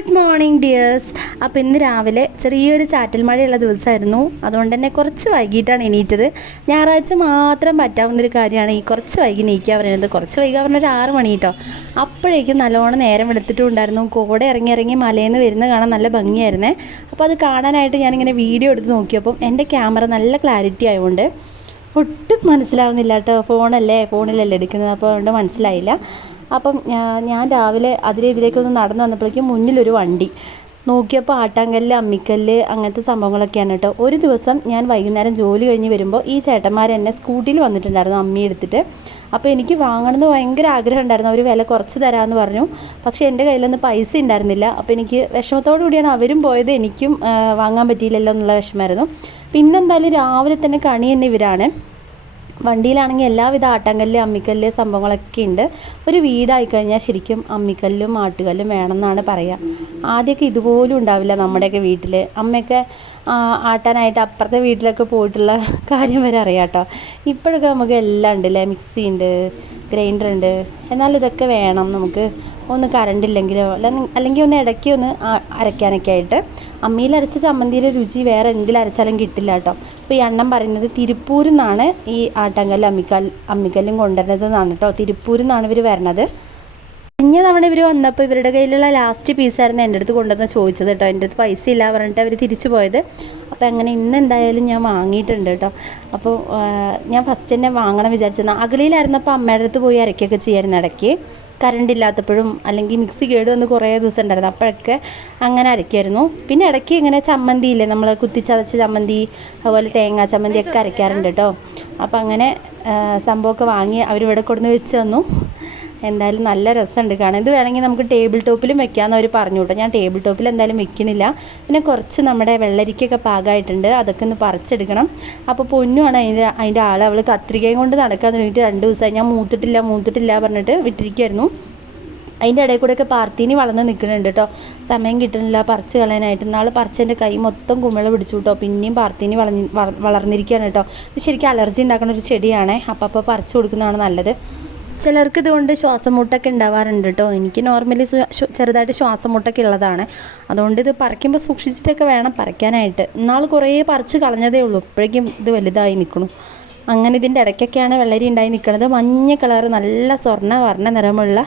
Good morning dears അപ്പോൾ ഇന്ന് രാവിലെ ചെറിയൊരു ചാറ്റൽ മഴയുള്ള ദിവസമായിരുന്നു. അതുകൊണ്ട് തന്നെ കുറച്ച് വൈകിട്ടാണ് എണീറ്റത്. ഞായറാഴ്ച മാത്രം പറ്റാവുന്നൊരു കാര്യമാണ് ഈ കുറച്ച് വൈകി നീക്കുക പറയുന്നത്. കുറച്ച് വൈകുക പറഞ്ഞ ഒരു ആറ് മണി കേട്ടോ. അപ്പോഴേക്കും നല്ലോണം നേരം വെളുത്തിട്ടും ഉണ്ടായിരുന്നു കോട ഇറങ്ങി ഇറങ്ങി മലയിൽ നിന്ന് വരുന്നത് കാണാൻ നല്ല ഭംഗിയായിരുന്നേ. അപ്പോൾ അത് കാണാനായിട്ട് ഞാനിങ്ങനെ വീഡിയോ എടുത്ത് നോക്കിയപ്പം എന്റെ ക്യാമറ നല്ല ക്ലാരിറ്റി ആയതുകൊണ്ട് ഒട്ടും മനസ്സിലാവുന്നില്ല കേട്ടോ. ഫോണല്ലേ? ഫോണിലല്ലേ എടുക്കുന്നത്. അപ്പോൾ അതുകൊണ്ട് മനസ്സിലായില്ല. അപ്പം ഞാൻ രാവിലെ അതിലെ ഇതിലേക്കൊന്ന് നടന്നു വന്നപ്പോഴേക്കും മുന്നിലൊരു വണ്ടി. നോക്കിയപ്പോൾ ആട്ടാങ്കല്ല് അമ്മിക്കല്ല് അങ്ങനത്തെ സംഭവങ്ങളൊക്കെയാണ് കേട്ടോ. ഒരു ദിവസം ഞാൻ വൈകുന്നേരം ജോലി കഴിഞ്ഞ് വരുമ്പോൾ ഈ ചേട്ടന്മാർ എന്നെ സ്കൂട്ടിയിൽ വന്നിട്ടുണ്ടായിരുന്നു അമ്മി എടുത്തിട്ട് അപ്പോൾ എനിക്ക് വാങ്ങണമെന്ന് ഭയങ്കര ആഗ്രഹം ഉണ്ടായിരുന്നു. അവർ വില കുറച്ച് തരാമെന്ന് പറഞ്ഞു. പക്ഷേ എന്റെ കയ്യിലൊന്നും പൈസ ഉണ്ടായിരുന്നില്ല. അപ്പോൾ എനിക്ക് വിഷമത്തോടു കൂടിയാണ് അവരും പോയത്. എനിക്കും വാങ്ങാൻ പറ്റിയില്ലല്ലോ എന്നുള്ള വിഷമമായിരുന്നു. പിന്നെന്തായാലും രാവിലെ തന്നെ കണി തന്നെ ഇവരാണ്. വണ്ടിയിലാണെങ്കിൽ എല്ലാവിധ ആട്ടങ്കല്ല് അമ്മിക്കല്ല് സംഭവങ്ങളൊക്കെ ഉണ്ട്. ഒരു വീടായി കഴിഞ്ഞാൽ ശരിക്കും അമ്മിക്കല്ലും ആട്ടുകല്ലും വേണമെന്നാണ് പറയുക. ആദ്യമൊക്കെ ഇതുപോലും ഉണ്ടാവില്ല നമ്മുടെയൊക്കെ വീട്ടിൽ. അമ്മയൊക്കെ ആട്ടാനായിട്ട് അപ്പുറത്തെ വീട്ടിലൊക്കെ പോയിട്ടുള്ള കാര്യം വരെ അറിയാം കേട്ടോ. ഇപ്പോഴൊക്കെ നമുക്ക് എല്ലാം ഉണ്ട് അല്ലേ മിക്സി ഉണ്ട് ഗ്രൈൻഡർ ഉണ്ട് എന്നാൽ ഇതൊക്കെ വേണം നമുക്ക്. ഒന്ന് കറണ്ട് ഇല്ലെങ്കിലോ അല്ല- അല്ലെങ്കിൽ ഒന്ന് ഇടയ്ക്ക് ഒന്ന് അരയ്ക്കാനൊക്കെ ആയിട്ട്. അമ്മിയിൽ അരച്ച ചമ്മന്തിയുടെ രുചി വേറെ എന്തെങ്കിലും അരച്ചാലും കിട്ടില്ല കേട്ടോ. ഇപ്പോൾ ഈ അണ്ണം പറയുന്നത് തിരുപ്പൂരിൽ നിന്നാണ് ഈ ആട്ടങ്കല്ല് അമ്മിക്കൽ അമ്മിക്കല്ലും കൊണ്ടുവരുന്നത് എന്നാണ് കേട്ടോ. തിരുപ്പൂരിൽ നിന്നാണ് ഇവർ വരണത്. കഴിഞ്ഞ തവണ ഇവർ വന്നപ്പോൾ ഇവരുടെ കയ്യിലുള്ള ലാസ്റ്റ് പീസായിരുന്നു എന്റെ അടുത്ത് കൊണ്ടുവന്ന് ചോദിച്ചത് കേട്ടോ എന്റെ അടുത്ത് പൈസ ഇല്ല പറഞ്ഞിട്ട് അവർ തിരിച്ചു പോയത്. അപ്പോൾ അങ്ങനെ ഇന്ന് എന്തായാലും ഞാൻ വാങ്ങിയിട്ടുണ്ട് കേട്ടോ അപ്പോൾ ഞാൻ ഫസ്റ്റ് തന്നെ വാങ്ങണം വിചാരിച്ചത് അഗളിയിലായിരുന്നപ്പോൾ അമ്മയുടെ അടുത്ത് പോയി അരയ്ക്കൊക്കെ ചെയ്യായിരുന്നു ഇടയ്ക്ക്. കറണ്ട് ഇല്ലാത്തപ്പോഴും അല്ലെങ്കിൽ മിക്സി കേട് വന്ന് കുറേ ദിവസം ഉണ്ടായിരുന്നു. അപ്പോഴൊക്കെ അങ്ങനെ അരയ്ക്കായിരുന്നു. പിന്നെ ഇടയ്ക്ക് ഇങ്ങനെ ചമ്മന്തി ഇല്ലേ നമ്മൾ കുത്തിച്ചതച്ച ചമ്മന്തി അതുപോലെ തേങ്ങാ ചമ്മന്തി ഒക്കെ അരയ്ക്കാറുണ്ട് കേട്ടോ അപ്പോൾ അങ്ങനെ സംഭവമൊക്കെ വാങ്ങി അവരിവിടെ കൊടുന്ന് വെച്ച് തന്നു. എന്തായാലും നല്ല രസമുണ്ട് കാണാൻ. ഇത് വേണമെങ്കിൽ നമുക്ക് ടേബിൾ ടോപ്പിലും വെക്കാമെന്ന് അവർ പറഞ്ഞു കേട്ടോ. ഞാൻ ടേബിൾ ടോപ്പിൽ എന്തായാലും വെക്കണില്ല പിന്നെ കുറച്ച് നമ്മുടെ വെള്ളരിക്കൊക്കെ പാകമായിട്ടുണ്ട്. അതൊക്കെ ഒന്ന് പറിച്ചെടുക്കണം. അപ്പോൾ പൊന്നുമാണ് അതിന്റെ അതിന്റെ ആൾ അവൾ കത്രികയും കൊണ്ട് നടക്കാൻ തുടങ്ങിയിട്ട് രണ്ട് ദിവസമായി. ഞാൻ മൂത്തിട്ടില്ല മൂത്തിട്ടില്ല പറഞ്ഞിട്ട് വിട്ടിരിക്കുമായിരുന്നു അതിന്റെ ഇടയിൽ കൂടെയൊക്കെ പാർത്തീനി വളർന്ന് നിൽക്കുന്നുണ്ട് കേട്ടോ. സമയം കിട്ടുന്നില്ല. പറിച്ച് കളയാനായിട്ട്. നാൾ പറിച്ചതിന്റെ കൈ മൊത്തം കുമിള പിടിച്ചു കേട്ടോ. പിന്നെയും പാർത്തീനി വളഞ്ഞ് വള- വളർന്നിരിക്കുകയാണ് കേട്ടോ. ഇത് ശരിക്കും അലർജി ഉണ്ടാക്കുന്ന ഒരു ചെടിയാണേ. അപ്പോൾ അപ്പോൾ പറിച്ചു കൊടുക്കുന്നതാണ് നല്ലത്. ചിലർക്ക് ഇതുകൊണ്ട് ശ്വാസം മുട്ടൊക്കെ ഉണ്ടാവാറുണ്ട് കേട്ടോ. എനിക്ക് നോർമലി ചെറുതായിട്ട് ശ്വാസം മുട്ടൊക്കെ ഉള്ളതാണ്. അതുകൊണ്ട് ഇത് പറിക്കുമ്പോൾ സൂക്ഷിച്ചിട്ടൊക്കെ വേണം പറിക്കാനായിട്ട്. ഇന്നാൾ കുറേ പറിച്ച് കളഞ്ഞതേ ഉള്ളൂ. ഇപ്പോഴേക്കും ഇത് വലുതായി നിൽക്കണു അങ്ങനെ ഇതിന്റെ ഇടയ്ക്കൊക്കെയാണ് വെള്ളരി ഉണ്ടായി നിൽക്കുന്നത് മഞ്ഞ കളർ നല്ല സ്വർണ വർണ നിറമുള്ള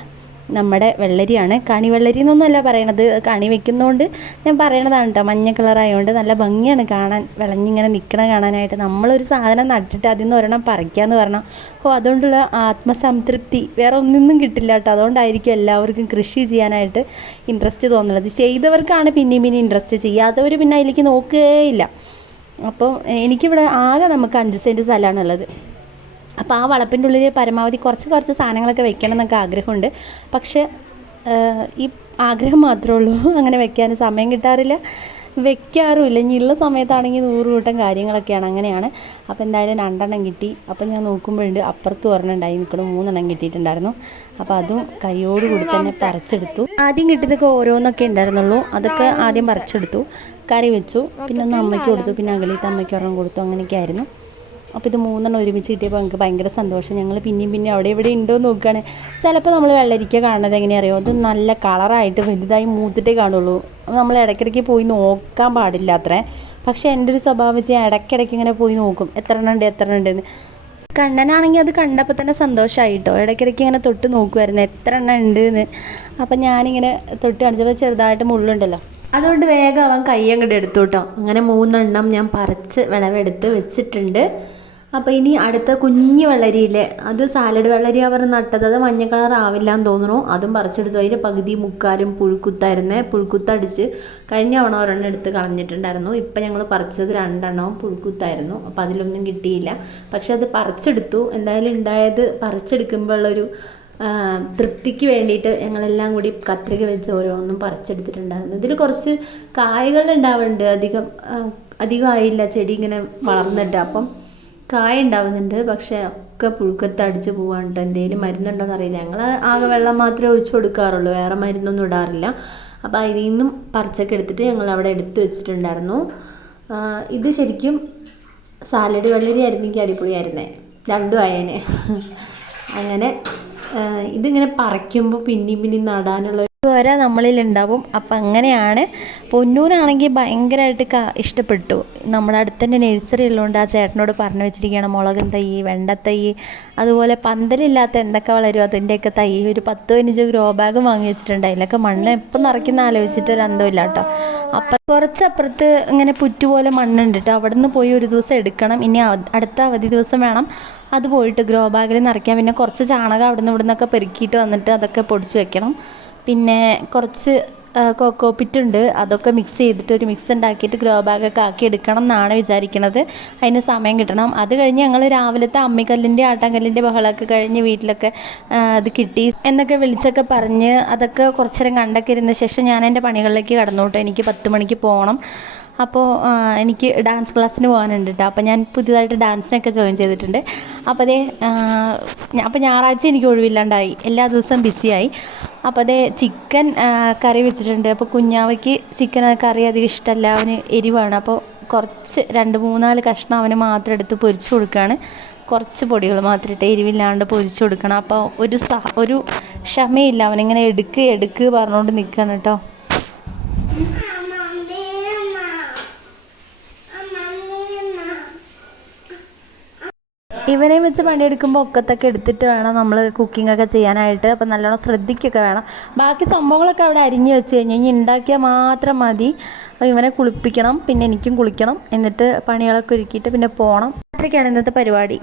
നമ്മുടെ വെള്ളരിയാണ്. കണി വെള്ളരി എന്നൊന്നുമല്ല പറയണത്. കണി വെക്കുന്നതുകൊണ്ട് ഞാൻ പറയണതാണ് കേട്ടോ മഞ്ഞ കളറായതുകൊണ്ട് നല്ല ഭംഗിയാണ് കാണാൻ വിളഞ്ഞിങ്ങനെ നിൽക്കണ കാണാനായിട്ട്. നമ്മളൊരു സാധനം നട്ടിട്ട് അതിൽ നിന്ന് ഒരെണ്ണം പറിക്കാന്ന് പറഞ്ഞാൽ ഓ അതുകൊണ്ടുള്ള ആത്മസംതൃപ്തി വേറെ ഒന്നിന്നും കിട്ടില്ല കേട്ടോ അതുകൊണ്ടായിരിക്കും എല്ലാവർക്കും കൃഷി ചെയ്യാനായിട്ട് ഇൻട്രസ്റ്റ് തോന്നുന്നത്. ചെയ്തവർക്കാണ് പിന്നെയും പിന്നെ ഇൻട്രസ്റ്റ് ചെയ്യാത്തവർ പിന്നെ അതിലേക്ക് നോക്കുകയില്ല അപ്പോൾ എനിക്കിവിടെ ആകെ നമുക്ക് അഞ്ച് സെന്റ് സ്ഥലമാണുള്ളത്. അപ്പോൾ ആ വളപ്പിന്റെ ഉള്ളിൽ പരമാവധി കുറച്ച് കുറച്ച് സാധനങ്ങളൊക്കെ വെക്കണം എന്നൊക്കെ ആഗ്രഹമുണ്ട്. പക്ഷേ ഈ ആഗ്രഹം മാത്രമേ ഉള്ളൂ. അങ്ങനെ വെക്കാൻ സമയം കിട്ടാറില്ല. വെക്കാറുമില്ല ഇനി ഉള്ള സമയത്താണെങ്കിൽ നൂറ് കൂട്ടം കാര്യങ്ങളൊക്കെയാണ്. അങ്ങനെയാണ്. അപ്പോൾ എന്തായാലും രണ്ടെണ്ണം കിട്ടി. അപ്പോൾ ഞാൻ നോക്കുമ്പോഴുണ്ട് അപ്പുറത്ത് ഒരെണ്ണം നിൽക്കണം മൂന്നെണ്ണം കിട്ടിയിട്ടുണ്ടായിരുന്നു. അപ്പോൾ അതും കൈയോടുകൂടി തന്നെ പറിച്ചെടുത്തു. ആദ്യം കിട്ടിയതൊക്കെ ഓരോന്നൊക്കെ ഉണ്ടായിരുന്നുള്ളൂ. അതൊക്കെ ആദ്യം പറിച്ചെടുത്തു. കറി വെച്ചു. പിന്നെ ഒന്ന് അമ്മയ്ക്ക് കൊടുത്തു. പിന്നെ അകലീത്തെ അമ്മയ്ക്ക് ഒരെണ്ണം കൊടുത്തു. അങ്ങനെയൊക്കെ ആയിരുന്നു. അപ്പോൾ ഇത് മൂന്നെണ്ണം ഒരുമിച്ച് കിട്ടിയപ്പോൾ നമുക്ക് ഭയങ്കര സന്തോഷം. ഞങ്ങൾ പിന്നെയും പിന്നെ അവിടെ ഇവിടെ ഉണ്ടോ എന്ന് നോക്കുകയാണ് ചിലപ്പോൾ നമ്മൾ വെള്ളരിക്ക കാണുന്നത് എങ്ങനെയറിയോ അത് നല്ല കളറായിട്ട് വലുതായി മൂത്തിട്ടേ കാണുള്ളൂ. നമ്മൾ ഇടയ്ക്കിടയ്ക്ക് പോയി നോക്കാൻ പാടില്ല അത്രേ. പക്ഷേ എന്റെ ഒരു സ്വഭാവം വെച്ച് ഞാൻ ഇടയ്ക്കിടയ്ക്ക് ഇങ്ങനെ പോയി നോക്കും. എത്ര എണ്ണം ഉണ്ട് എത്ര എണ്ണം ഉണ്ടെന്ന് കണ്ണനാണെങ്കിൽ അത് കണ്ടപ്പോൾ തന്നെ സന്തോഷമായിട്ടോ ഇടയ്ക്കിടയ്ക്ക് ഇങ്ങനെ തൊട്ട് നോക്കുമായിരുന്നു എത്ര എണ്ണം ഉണ്ട് എന്ന്. അപ്പം ഞാനിങ്ങനെ തൊട്ട് കാണിച്ചപ്പോൾ ചെറുതായിട്ട് മുള്ളുണ്ടല്ലോ. അതുകൊണ്ട് വേഗം അവൻ കൈ അങ്ങോട്ട് എടുത്തു കേട്ടോ അങ്ങനെ മൂന്നെണ്ണം ഞാൻ പറിച്ച് വിളവെടുത്ത് വെച്ചിട്ടുണ്ട്. അപ്പോൾ ഇനി അടുത്ത കുഞ്ഞ് വെള്ളരിയില്ലേ അത് സാലഡ് വെള്ളരി അവർ നട്ടത് അത് മഞ്ഞ കളർ ആവില്ല എന്ന് തോന്നുന്നു. അതും പറിച്ചെടുത്തു. അതിന്റെ പകുതി മുക്കാലും പുഴുക്കുത്തായിരുന്നേ. പുഴുക്കുത്തടിച്ച് കഴിഞ്ഞ തവണ ഒരെണ്ണം എടുത്ത് കളഞ്ഞിട്ടുണ്ടായിരുന്നു. ഇപ്പം ഞങ്ങൾ പറിച്ചത് രണ്ടെണ്ണവും പുഴുക്കുത്തായിരുന്നു. അപ്പോൾ അതിലൊന്നും കിട്ടിയില്ല. പക്ഷെ അത് പറിച്ചെടുത്തു. എന്തായാലും ഉണ്ടായത് പറിച്ചെടുക്കുമ്പോഴുള്ളൊരു തൃപ്തിക്ക് വേണ്ടിയിട്ട് ഞങ്ങളെല്ലാം കൂടി കത്രിക വെച്ച് ഓരോന്നും പറിച്ചെടുത്തിട്ടുണ്ടായിരുന്നു. ഇതിൽ കുറച്ച് കായകൾ ഉണ്ടാവുന്നുണ്ട് അധികം അധികമായില്ല. ചെടി ഇങ്ങനെ വളർന്നിട്ട്. അപ്പം കായ ഉണ്ടാവുന്നുണ്ട് പക്ഷേ ഒക്കെ പുഴുക്കത്ത് അടിച്ച് പോവാണ്ട് എന്തെങ്കിലും മരുന്നുണ്ടോയെന്ന് അറിയില്ല. ഞങ്ങൾ ആകെ വെള്ളം മാത്രമേ ഒഴിച്ചു കൊടുക്കാറുള്ളൂ. വേറെ മരുന്നൊന്നും ഇടാറില്ല. അപ്പോൾ അതിൽ നിന്നും പറിച്ചൊക്കെ എടുത്തിട്ട് ഞങ്ങൾ അവിടെ എടുത്തു വെച്ചിട്ടുണ്ടായിരുന്നു. ഇത് ശരിക്കും സാലഡ് വെള്ളരി ആയിരുന്നെങ്കിൽ അടിപൊളിയായിരുന്നേ. രണ്ടും ആയേനെ. അങ്ങനെ ഇതിങ്ങനെ പറിക്കുമ്പോൾ പിന്നെയും പിന്നെയും നടാനുള്ള വരെ നമ്മളിൽ ഉണ്ടാവും അപ്പം അങ്ങനെയാണ്. പൊന്നൂനാണെങ്കിൽ ഭയങ്കരമായിട്ട് ഇഷ്ടപ്പെട്ടു. നമ്മുടെ അടുത്ത് തന്നെ നഴ്സറി ഉള്ളതുകൊണ്ട് ആ ചേട്ടനോട് പറഞ്ഞു വെച്ചിരിക്കുകയാണ് മുളകും തൈ വെണ്ടത്തൈ അതുപോലെ പന്തലില്ലാത്ത എന്തൊക്കെ വളരും? അതിന്റെയൊക്കെ തൈ ഒരു പത്ത് പതിനഞ്ച് ഗ്രോ ബാഗ് വാങ്ങി വെച്ചിട്ടുണ്ട്. അതിലൊക്കെ മണ്ണ് എപ്പം നിറയ്ക്കുന്ന ആലോചിച്ചിട്ട് ഒരു അന്തമില്ല കേട്ടോ. അപ്പം കുറച്ചപ്പുറത്ത് ഇങ്ങനെ പുറ്റുപോലെ മണ്ണുണ്ട് കേട്ടോ. അവിടെ നിന്ന് പോയി ഒരു ദിവസം എടുക്കണം. ഇനി അടുത്ത അവധി ദിവസം വേണം. അത് പോയിട്ട് ഗ്രോ ബാഗിൽ നിറയ്ക്കാം. പിന്നെ കുറച്ച് ചാണകം അവിടെ നിന്ന് ഇവിടെ നിന്നൊക്കെ പെരുക്കിയിട്ട് വന്നിട്ട് അതൊക്കെ പൊടിച്ച് വെക്കണം. പിന്നെ കുറച്ച് കൊക്കോ പിറ്റുണ്ട് അതൊക്കെ മിക്സ് ചെയ്തിട്ട് ഒരു മിക്സ് ഉണ്ടാക്കിയിട്ട് ഗ്രോ ബാഗൊക്കെ ആക്കി എടുക്കണം എന്നാണ് വിചാരിക്കുന്നത് അതിന് സമയം കിട്ടണം. അത് കഴിഞ്ഞ് ഞങ്ങൾ രാവിലത്തെ അമ്മിക്കല്ലിന്റെ ആട്ടാങ്കല്ലിന്റെ ബഹളമൊക്കെ കഴിഞ്ഞ് വീട്ടിലൊക്കെ അത് കിട്ടി. എന്നൊക്കെ വിളിച്ചൊക്കെ പറഞ്ഞ് അതൊക്കെ കുറച്ചു നേരം കണ്ടൊക്കെ ഇരുന്ന ശേഷം ഞാൻ എന്റെ പണികളിലേക്ക് കടന്നോട്ടെ എനിക്ക് പത്ത് മണിക്ക് പോകണം. അപ്പോൾ എനിക്ക് ഡാൻസ് ക്ലാസ്സിന് പോകാനുണ്ട് കേട്ടോ അപ്പോൾ ഞാൻ പുതിയതായിട്ട് ഡാൻസിനൊക്കെ ജോയിൻ ചെയ്തിട്ടുണ്ട്. അപ്പോൾ അതേ അപ്പോൾ ഞായറാഴ്ച എനിക്ക് ഒഴിവില്ലാണ്ടായി. എല്ലാ ദിവസവും ബിസിയായി അപ്പോൾ അതേ ചിക്കൻ കറി വെച്ചിട്ടുണ്ട്. അപ്പോൾ കുഞ്ഞാവയ്ക്ക് ചിക്കൻ കറി അധികം ഇഷ്ടമല്ല. അവന് എരിവാണ്. അപ്പോൾ കുറച്ച് രണ്ട് മൂന്നാൽ കഷ്ണം അവന് മാത്രം എടുത്ത് പൊരിച്ചു കൊടുക്കുകയാണ് കുറച്ച് പൊടികൾ മാത്രം ഇട്ട് എരിവില്ലാണ്ട് പൊരിച്ചു കൊടുക്കണം. അപ്പോൾ ഒരു സഹ ഒരു ക്ഷമയില്ല. അവനിങ്ങനെ എടുക്ക് എടുക്ക് പറഞ്ഞുകൊണ്ട് നിൽക്കുകയാണ് കേട്ടോ ഇവനെ വെച്ച് പണിയെടുക്കുമ്പോൾ ഒക്കത്തൊക്കെ എടുത്തിട്ട് വേണം നമ്മൾ കുക്കിംഗ് ഒക്കെ ചെയ്യാനായിട്ട്. അപ്പം നല്ലോണം ശ്രദ്ധിക്കൊക്കെ വേണം. ബാക്കി സംഭവങ്ങളൊക്കെ അവിടെ അരിഞ്ഞ് വെച്ച് കഴിഞ്ഞ് ഇനി ഉണ്ടാക്കിയാൽ മാത്രം മതി. ഇവനെ കുളിപ്പിക്കണം പിന്നെ എനിക്കും കുളിക്കണം. എന്നിട്ട് പണികളൊക്കെ ഒരുക്കിയിട്ട് പിന്നെ പോകണം അത്രയ്ക്കാണ് ഇന്നത്തെ പരിപാടി.